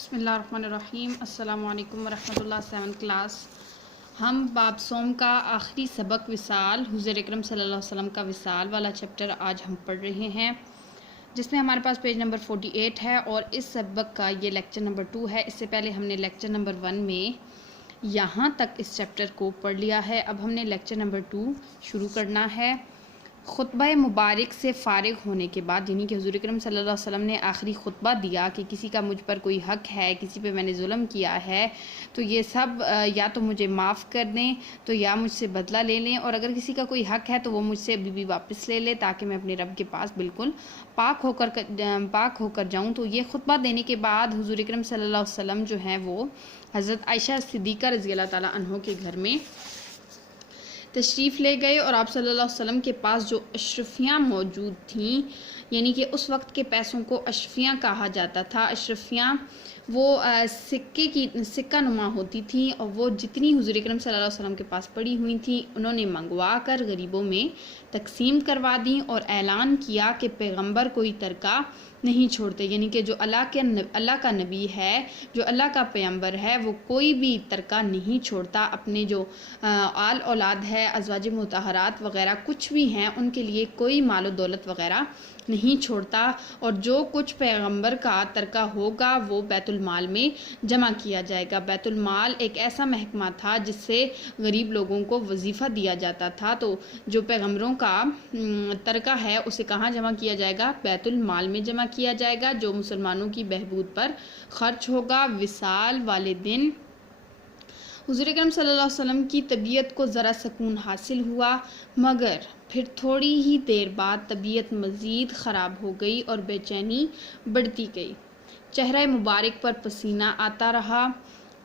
بسم اللہ الرحمن الرحیم۔ السلام علیکم ورحمۃ اللہ۔ 7 کلاس ہم باب صوم کا آخری سبق وصال، حضور اکرم صلی اللہ علیہ وسلم کا وصال والا چیپٹر آج ہم پڑھ رہے ہیں، جس میں ہمارے پاس پیج نمبر 48 ہے اور اس سبق کا یہ لیکچر نمبر 2 ہے۔ اس سے پہلے ہم نے لیکچر نمبر 1 میں یہاں تک اس چیپٹر کو پڑھ لیا ہے۔ اب ہم نے لیکچر نمبر 2 شروع کرنا ہے۔ خطبہ مبارک سے فارغ ہونے کے بعد، یعنی کہ حضور اکرم صلی اللہ علیہ وسلم نے آخری خطبہ دیا کہ کسی کا مجھ پر کوئی حق ہے، کسی پہ میں نے ظلم کیا ہے تو یہ سب یا تو مجھے معاف کر دیں تو یا مجھ سے بدلہ لے لیں، اور اگر کسی کا کوئی حق ہے تو وہ مجھ سے ابھی بھی واپس لے لے، تاکہ میں اپنے رب کے پاس بالکل پاک ہو کر جاؤں۔ تو یہ خطبہ دینے کے بعد حضور اکرم صلی اللہ علیہ وسلم جو ہیں وہ حضرت عائشہ صدیقہ رضی اللہ تعالیٰ عنہ کے گھر میں تشریف لے گئے، اور آپ صلی اللہ علیہ وسلم کے پاس جو اشرفیاں موجود تھیں، یعنی کہ اس وقت کے پیسوں کو اشرفیاں کہا جاتا تھا۔ اشرفیاں وہ سکہ نما ہوتی تھیں، اور وہ جتنی حضور اکرم صلی اللہ علیہ وسلم کے پاس پڑی ہوئی تھیں انہوں نے منگوا کر غریبوں میں تقسیم کروا دیں، اور اعلان کیا کہ پیغمبر کوئی ترکہ نہیں چھوڑتے، یعنی کہ جو اللہ کا نبی ہے، جو اللہ کا پیغمبر ہے، وہ کوئی بھی ترکہ نہیں چھوڑتا۔ اپنے جو آل اولاد ہے، ازواج مطہرات وغیرہ کچھ بھی ہیں، ان کے لیے کوئی مال و دولت وغیرہ نہیں چھوڑتا، اور جو کچھ پیغمبر کا ترکہ ہوگا وہ بیت المال میں جمع کیا جائے گا۔ بیت المال ایک ایسا محکمہ تھا جس سے غریب لوگوں کو وظیفہ دیا جاتا تھا، تو جو پیغمبروں کا ترکہ ہے اسے کہاں جمع کیا جائے گا؟ بیت المال میں جمع کیا جائے گا، جو مسلمانوں کی بہبود پر خرچ ہوگا۔ وصال والے دن حضور اکرم صلی اللہ علیہ وسلم کی طبیعت کو ذرا سکون حاصل ہوا، مگر پھر تھوڑی ہی دیر بعد طبیعت مزید خراب ہو گئی اور بے چینی بڑھتی گئی۔ چہرہ مبارک پر پسینہ آتا رہا،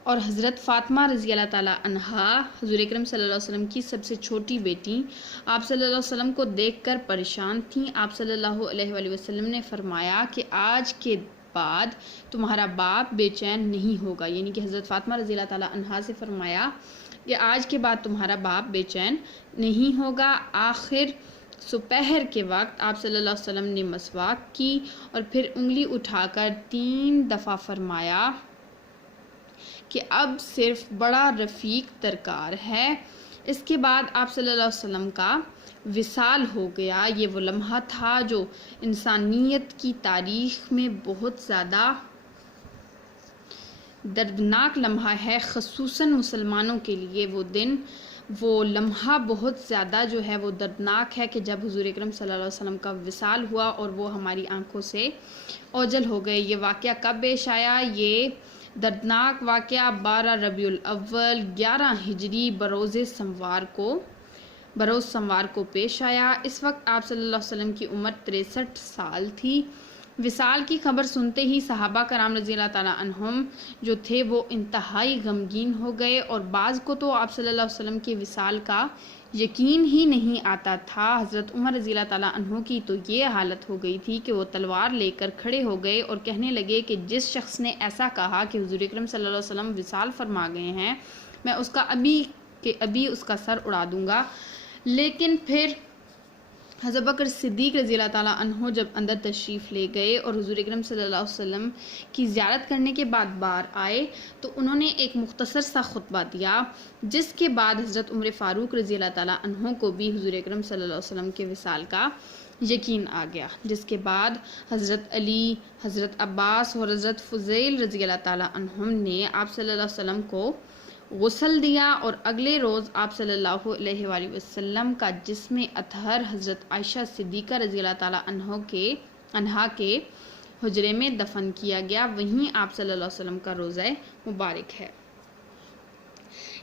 اور حضرت فاطمہ رضی اللہ تعالیٰ عنہا، حضور اکرم صلی اللہ علیہ وسلم کی سب سے چھوٹی بیٹی، آپ صلی اللہ علیہ وسلم کو دیکھ کر پریشان تھیں۔ آپ صلی اللہ علیہ وآلہ وسلم نے فرمایا کہ آج کے بعد تمہارا باپ بے چین نہیں ہوگا، یعنی کہ حضرت فاطمہ رضی اللہ تعالیٰ عنہا سے فرمایا کہ آج کے بعد تمہارا باپ بے چین نہیں ہوگا۔ آخر دوپہر کے وقت آپ صلی اللہ علیہ وسلم نے مسواک کی اور پھر انگلی اٹھا کر 3 دفعہ فرمایا کہ اب صرف بڑا رفیق درکار ہے۔ اس کے بعد آپ صلی اللہ علیہ وسلم کا وصال ہو گیا۔ یہ وہ لمحہ تھا جو انسانیت کی تاریخ میں بہت زیادہ دردناک لمحہ ہے، خصوصاً مسلمانوں کے لیے وہ دن، وہ لمحہ بہت زیادہ جو ہے وہ دردناک ہے کہ جب حضور اکرم صلی اللہ علیہ وسلم کا وصال ہوا اور وہ ہماری آنکھوں سے اوجھل ہو گئے۔ یہ واقعہ کب پیش آیا؟ یہ دردناک واقعہ 12 ربیع الاول 11 ہجری بروز سموار کو پیش آیا۔ اس وقت آپ صلی اللہ علیہ وسلم کی عمر 63 سال تھی۔ وصال کی خبر سنتے ہی صحابہ کرام رضی اللہ تعالیٰ عنہم جو تھے وہ انتہائی غمگین ہو گئے، اور بعض کو تو آپ صلی اللہ علیہ وسلم کے وصال کا یقین ہی نہیں آتا تھا۔ حضرت عمر رضی اللہ تعالیٰ عنہ کی تو یہ حالت ہو گئی تھی کہ وہ تلوار لے کر کھڑے ہو گئے اور کہنے لگے کہ جس شخص نے ایسا کہا کہ حضور اکرم صلی اللہ علیہ وسلم وصال فرما گئے ہیں، میں اس کا ابھی اس کا سر اڑا دوں گا۔ لیکن پھر حضرت بکر صدیق رضی اللہ تعالیٰ عنہ جب اندر تشریف لے گئے اور حضور اکرم صلی اللہ علیہ وسلم کی زیارت کرنے کے بعد باہر آئے تو انہوں نے ایک مختصر سا خطبہ دیا، جس کے بعد حضرت عمر فاروق رضی اللہ تعالیٰ عنہ کو بھی حضور اکرم صلی اللہ علیہ وسلم کے وصال کا یقین آ گیا، جس کے بعد حضرت علی، حضرت عباس اور حضرت فضیل رضی اللہ تعالیٰ عنہم نے آپ صلی اللہ علیہ وسلم کو غسل دیا، اور اگلے روز آپ صلی اللہ علیہ وآلہ وسلم کا جسم اطہر حضرت عائشہ صدیقہ رضی اللہ تعالیٰ عنہا کے حجرے میں دفن کیا گیا۔ وہیں آپ صلی اللہ علیہ وسلم کا روضہ مبارک ہے۔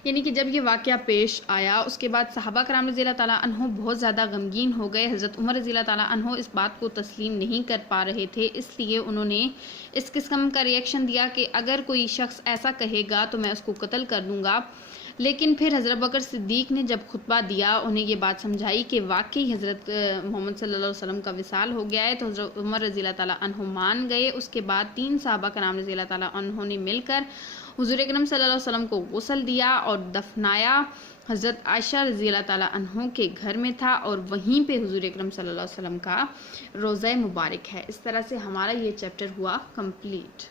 یعنی کہ جب یہ واقعہ پیش آیا اس کے بعد صحابہ کرام رضی اللہ تعالیٰ عنہ بہت زیادہ غمگین ہو گئے۔ حضرت عمر رضی اللہ تعالیٰ عنہ اس بات کو تسلیم نہیں کر پا رہے تھے، اس لیے انہوں نے اس قسم کا ریئیکشن دیا کہ اگر کوئی شخص ایسا کہے گا تو میں اس کو قتل کر دوں گا۔ لیکن پھر حضرت بکر صدیق نے جب خطبہ دیا، انہیں یہ بات سمجھائی کہ واقعی حضرت محمد صلی اللہ علیہ وسلم کا وصال ہو گیا ہے، تو حضرت عمر رضی اللہ تعالیٰ عنہ مان گئے۔ اس کے بعد 3 صحابہ کرام رضی اللہ تعالیٰ عنہ نے مل کر حضور اکرم صلی اللہ علیہ وسلم کو غسل دیا اور دفنایا۔ حضرت عائشہ رضی اللہ تعالیٰ عنہ کے گھر میں تھا، اور وہیں پہ حضور اکرم صلی اللہ علیہ وسلم کا روضہ مبارک ہے۔ اس طرح سے ہمارا یہ چیپٹر ہوا کمپلیٹ۔